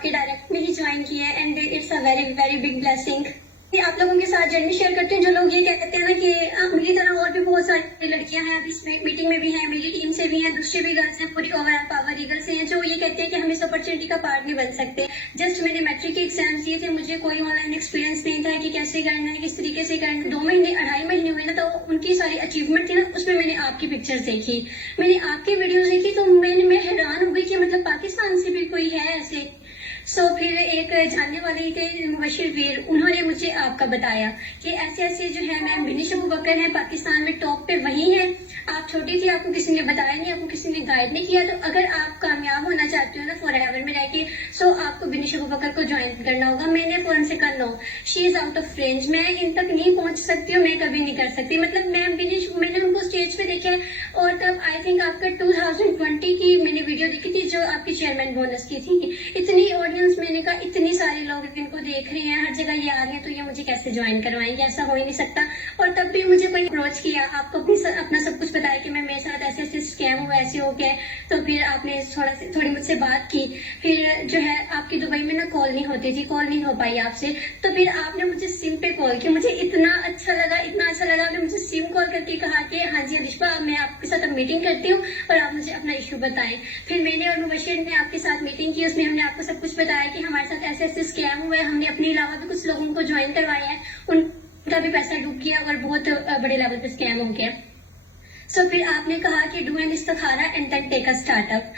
आपके डायरेक्ट में ही ज्वाइन किया है and it's a very very big blessing. आप लोगों के साथ जर्नी शेयर करते हैं जो लोग ये कहते हैं ना कि मेरी तरह और भी बहुत सारी लड़कियां हैं, अभी इस मीटिंग में भी हैं, मेरी टीम से भी हैं, दूसरी भी गर्ल्स हैं, पूरी ओवरऑल पावर ईगल से हैं, जो ये कहते हैं कि हम इस अपॉर्चुनिटी का पार्ट नहीं बन सकते। जस्ट मैंने मैट्रिक के एग्जाम्स दिए थे, मुझे कोई ऑनलाइन एक्सपीरियंस नहीं था कि कैसे करना है, किस तरीके से करना है। 2 महीने 2.5 महीने हुए ना, तो उनकी सारी अचीवमेंट थी ना, उसमें मैंने आपकी पिक्चर्स देखी, मैंने आपकी वीडियोज देखी, तो मैं हैरान हो गई कि मतलब पाकिस्तान से भी कोई है ऐसे। फिर एक जानने वाले ही थे मुबशिर वीर, उन्होंने मुझे आपका बताया कि ऐसे ऐसे जो है मैम बिनिश अबू बकर है, पाकिस्तान में टॉप पे वही है। आप छोटी थी, आपको किसी ने बताया नहीं, आपको किसी ने गाइड नहीं किया, तो अगर आप कामयाब होना चाहते हो ना फॉर एवर में रह के, सो आपको बिनिश अबू बकर को ज्वाइन करना होगा। मैंने फौरन से कर लो, she is out of range, मैं इन तक नहीं पहुंच सकती हूँ, मैं कभी नहीं कर सकती। मतलब मैम बिनिश, मैंने उनको स्टेज पे देखा है, और तब आई थिंक आपका 2020 की मैंने वीडियो देखी थी जो आपकी चेयरमैन बोनस की थी। इतनी ऑडियंस, मैंने कहा इतनी सारे लोग इनको देख रहे हैं, हर जगह ये आ रही है, तो ये मुझे कैसे ज्वाइन करवाएंगे, ऐसा हो ही नहीं सकता। और तब भी मुझे कोई अप्रोच किया, आपको अपना सब कुछ बताया कि मैं मेरे साथ ऐसे ऐसे स्कैम हुआ, ऐसे हो गया, तो फिर आपने थोड़ी मुझसे बात की। फिर जो है आपकी दुबई में ना कॉल नहीं होती थी, कॉल नहीं हो पाई आपसे, तो फिर आपने मुझे सिम पे कॉल की। मुझे इतना अच्छा लगा, इतना अच्छा लगा, आपने मुझे सिम कॉल करके कहा कि हाँ जी अलिशा, मैं आपके साथ अब मीटिंग करती हूँ और आप मुझे अपना इशू बताएं। फिर मैंने और मुबशिर ने आपके साथ मीटिंग की, उसमें हमने आपको सब कुछ बताया कि हमारे साथ ऐसे ऐसे स्कैम हुआ है, हमने अपने अलावा भी कुछ लोगों को ज्वाइन करवाया है, उनका भी पैसा डूब गया और बहुत बड़े लेवल पे स्कैम हो गया। फिर आपने कहा कि डू एन इस्तिखारा and then take a startup.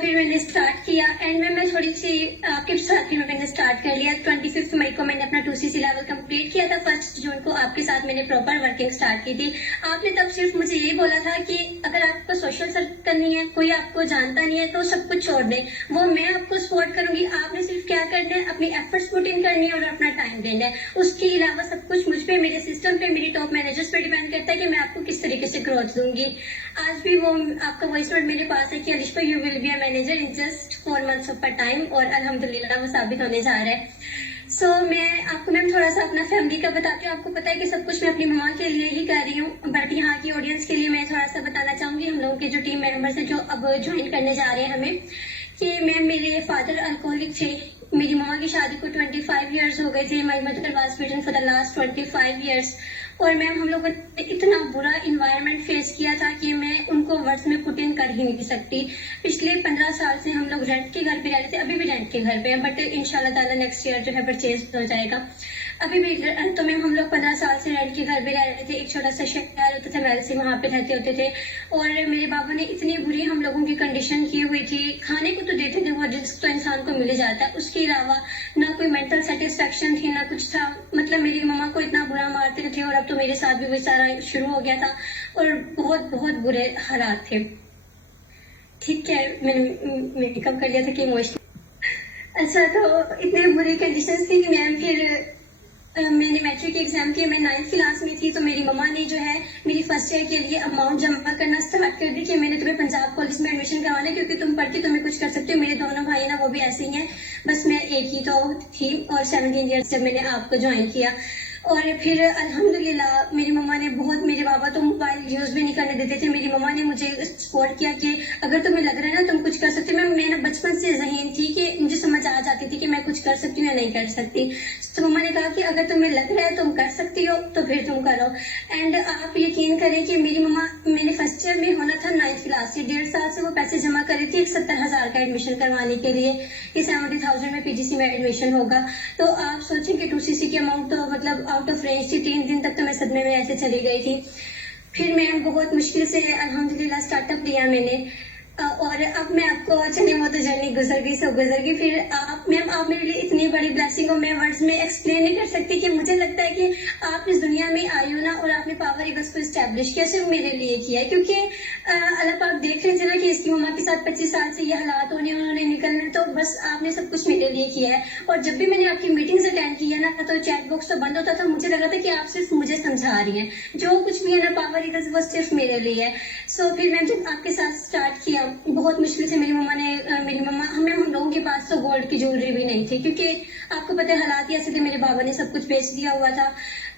फिर मैंने स्टार्ट किया एंड मैं थोड़ी सी आपके साथ भी मैंने स्टार्ट कर लिया। 25 मई को मैंने अपना 2cc लेवल कंप्लीट किया था, 1 जून को आपके साथ मैंने प्रॉपर वर्किंग स्टार्ट की थी। आपने तब सिर्फ मुझे ये बोला था कि अगर आपको सोशल सर्च करनी है, कोई आपको जानता नहीं है, तो सब कुछ छोड़ दे, वो मैं आपको सपोर्ट करूंगी, आपने सिर्फ क्या करना है, अपनी एफर्ट्स पुट इन करनी है और अपना टाइम देना है। उसके अलावा सब कुछ मुझ पे, मेरे सिस्टम पे, मेरी टॉप मैनेजर्स पे डिपेंड करता है कि मैं आपको किस तरीके से ग्रोथ दूंगी। आज भी वो आपका वॉइस नोट मेरे पास है कि Alisha you will be a manager in just 4 months of time, और अल्हम्दुलिल्लाह वो साबित होने जा रहा है। मैं आपको मैम थोड़ा सा अपना फैमिली का बताती हूँ। आपको पता है कि सब कुछ मैं अपनी मम्मा के लिए ही कर रही हूँ, बट यहाँ की ऑडियंस के लिए मैं थोड़ा सा बताना चाहूंगी, हम लोगों के जो टीम मेंबर्स हैं जो अब ज्वाइन करने जा रहे हैं हमें, कि मैम मेरे फादर अल्कोहलिक थे, मेरी मम्मा की शादी को 25 years हो गए थे, my mother was beaten for the last 25 years, और मैम हम लोगों ने इतना बुरा इन्वायरमेंट फेस किया था कि मैं उनको वर्ड्स में पुट इन कर ही नहीं सकती। पिछले 15 साल से हम लोग रेंट के घर पे रह रहे थे, अभी भी रेंट के घर पे हैं, बट इंशाल्लाह ताला नेक्स्ट ईयर जो है परचेज हो जाएगा। अभी भी तो मैम हम लोग 15 साल से रेंट के घर पे रह रहे थे, एक छोटा सा शहर होता था महल से, वहाँ पे रहते होते थे, और मेरे बाबा ने इतनी बुरी हम लोगों की कंडीशन की हुई थी। खाने को तो देते थे, वो रिस्क तो इंसान को मिल जाता है, उसके अलावा ना कोई मेंटल सेटिस्फेक्शन थी, ना कुछ था। मतलब मेरी मम्मा को इतना बुरा मारते थे, और अब तो मेरे साथ भी वही सारा शुरू हो गया था, और बहुत बहुत बुरे हालात थे। ठीक है, मैंने मेकअप कर लिया था कि इमोशनल। अच्छा, तो इतने बुरी कंडीशन थी कि मैम फिर मैंने मैट्रिक एग्जाम किया, मैं 9th क्लास में थी, तो मेरी मम्मा ने जो है मेरी फर्स्ट ईयर के लिए अमाउंट जमा करना स्टार्ट कर दी कि मैंने तुम्हें पंजाब कॉलेज में एडमिशन करवाना है, क्योंकि तुम पढ़ के तुम्हें कुछ कर सकते हो। मेरे दोनों भाई ना वो भी ऐसे ही हैं, बस मैं एक ही तो थी, और 17 years जब मैंने आपको ज्वाइन किया। और फिर अल्हम्दुलिल्लाह मेरी मम्मा ने बहुत, मेरे बाबा तो मोबाइल यूज भी नहीं करने देते थे, मेरी मम्मा ने मुझे सपोर्ट किया कि अगर तुम्हें लग रहा है ना तुम कुछ कर सकती हो। मैं ना बचपन से ज़हीन थी कि मुझे समझ आ जाती थी कि मैं कुछ कर सकती हूँ या नहीं कर सकती। तो मम्मा ने कहा कि अगर तुम्हें लग रहा है तुम कर सकती हो तो फिर तुम करो। एंड आप यकीन करें कि मेरी मम्मा, मैंने फर्स्ट ईयर में होना था 9th क्लास से, 1.5 साल से वो पैसे जमा कर रही थी 70,000 का एडमिशन करवाने के लिए, कि 70,000 में पीजीसी में एडमिशन होगा। तो आप सोचें कि 2cc की अमाउंट तो मतलब आउट ऑफ रेंज थी। 3 दिन तक तो मैं सदमे में ऐसे चली गई थी। फिर मैं बहुत मुश्किल से अल्हम्दुलिल्लाह स्टार्टअप लिया मैंने, और अब मैं आपको, चलिए वो तो जर्नी गुजर गई, सब गुजर गई। फिर आप मैम, आप मेरे लिए इतनी बड़ी ब्लेसिंग हो, मैं वर्ड्स में एक्सप्लेन नहीं कर सकती। कि मुझे लगता है कि आप इस दुनिया में आई हो ना, और आपने पावर ईगल्स को स्टैब्लिश किया, सिर्फ मेरे लिए किया है, क्योंकि अल्लाह पाक देख रहे थे ना कि इसकी मम्मा के साथ 25 साल से ये हालात होने, उन्होंने निकलने, तो बस आपने सब कुछ मेरे लिए किया है। और जब भी मैंने आपकी मीटिंग्स अटेंड की है ना, तो चैट बॉक्स तो बंद होता था, मुझे लगा था कि आप सिर्फ मुझे समझा रही हैं, जो कुछ भी है ना पावर ईगल्स वो सिर्फ मेरे लिए है। फिर मैम जब आपके साथ स्टार्ट किया, बहुत मुश्किल से मेरी मम्मा ने, हम लोगों के पास तो गोल्ड की ज्वेलरी भी नहीं थी, क्योंकि आपको पता है हालात ही ऐसे थे, मेरे बाबा ने सब कुछ बेच दिया हुआ था।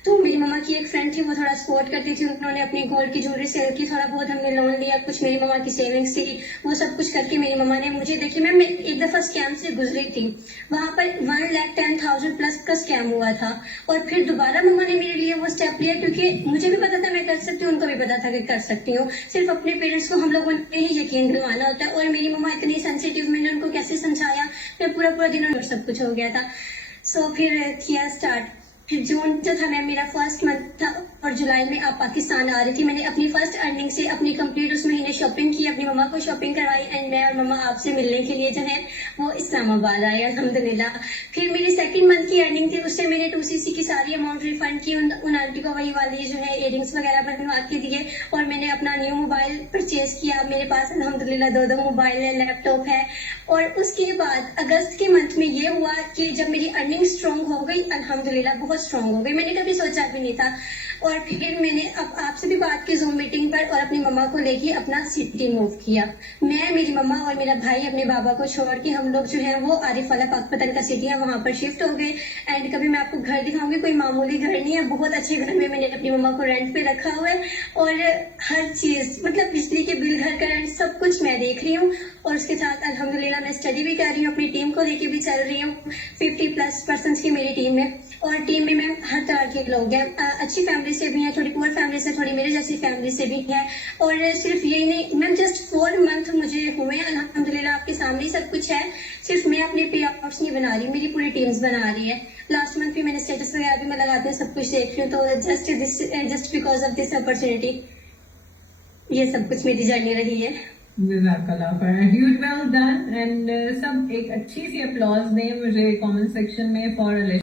तो मेरी मम्मा की एक फ्रेंड थी, वो थोड़ा सपोर्ट करती थी, उन्होंने अपनी गोल्ड की ज्वेलरी सेल की, थोड़ा बहुत हमने लोन लिया, कुछ मेरी मम्मा की सेविंग्स थी, वो सब कुछ करके मेरी मम्मा ने मुझे, देखिए मैम मैं एक दफा स्कैम से गुजरी थी, वहां पर 1,10,000 प्लस का स्कैम हुआ था, और फिर दोबारा मम्मा ने मेरे लिए वो स्टेप लिया, क्योंकि मुझे भी पता था मैं कर सकती हूँ, उनको भी पता था कि कर सकती हूँ, सिर्फ अपने पेरेंट्स को हम लोगों ने ही यकीन दिलवाना होता है। और मेरी मम्मा इतनी सेंसिटिव, मैंने उनको कैसे समझाया, फिर पूरा पूरा दिन उनको सब कुछ हो गया था। सो फिर किया स्टार्ट। फिर जून जो था मैम मेरा फर्स्ट मंथ था, और जुलाई में आप पाकिस्तान आ रही थी, मैंने अपनी फर्स्ट अर्निंग से अपनी कंप्लीट उस महीने शॉपिंग की, अपनी मम्मा को शॉपिंग करवाई, एंड मैं और मम्मा आपसे मिलने के लिए जो है वो इस्लामाबाद आए अल्हम्दुलिल्लाह। फिर मेरी सेकंड मंथ की अर्निंग थी, उससे मैंने 2cc की सारी अमाउंट रिफंड की, उन आंटी को वही वाली जो है इयरिंग्स वगैरह बनवा के दिए, और मैंने अपना न्यू मोबाइल परचेज किया। मेरे पास अल्हम्दुलिल्लाह 2 मोबाइल है, लैपटॉप है। और उसके बाद अगस्त के मंथ में ये हुआ कि जब मेरी अर्निंग स्ट्रांग हो गई, अल्हम्दुलिल्लाह बहुत स्ट्रांग हो गई, मैंने कभी सोचा भी नहीं था। और फिर मैंने अब आपसे भी बात की जूम मीटिंग पर, और अपनी मम्मा को लेके अपना सिटी मूव किया। मैं, मेरी मम्मा और मेरा भाई अपने बाबा को छोड़ के हम लोग जो है वो आरिफ वाला पाकपतन का सिटी है वहां पर शिफ्ट हो गए। एंड कभी मैं आपको घर दिखाऊंगी, कोई मामूली घर नहीं है, बहुत अच्छे घर में मैंने अपनी मम्मा को रेंट पे रखा हुआ है, और हर चीज मतलब बिजली के बिल, घर का रेंट, सब कुछ मैं देख रही हूँ। और उसके साथ अल्हम्दुलिल्लाह मैं स्टडी भी कर रही हूँ, अपनी टीम को लेके भी चल रही हूँ। 50+ पर्सन की मेरी टीम है, और टीम में मैम हर तरह के लोग हैं, अच्छी फैमिली से भी हैं, थोड़ी पुअर फैमिली से, थोड़ी मेरे जैसी फैमिली से भी है। और सिर्फ यही नहीं मैम, जस्ट 4 मंथ मुझे हुए अल्हम्दुलिल्लाह, आपके सामने ही सब कुछ है। सिर्फ मैं अपने पे आउट्स नहीं बना रही, मेरी पूरी टीम्स बना रही है। लास्ट मंथ भी मैंने स्टेटस वगैरह भी मैं लगाते हैं, सब कुछ देख रही हूँ, तो just because of this opportunity, ये सब कुछ मेरी जर्नी रही है। जज़ाकल्लाह खैर, ह्यूज वेल डन। एंड सब एक अच्छी सी अपलॉज दें मुझे कमेंट सेक्शन में फॉर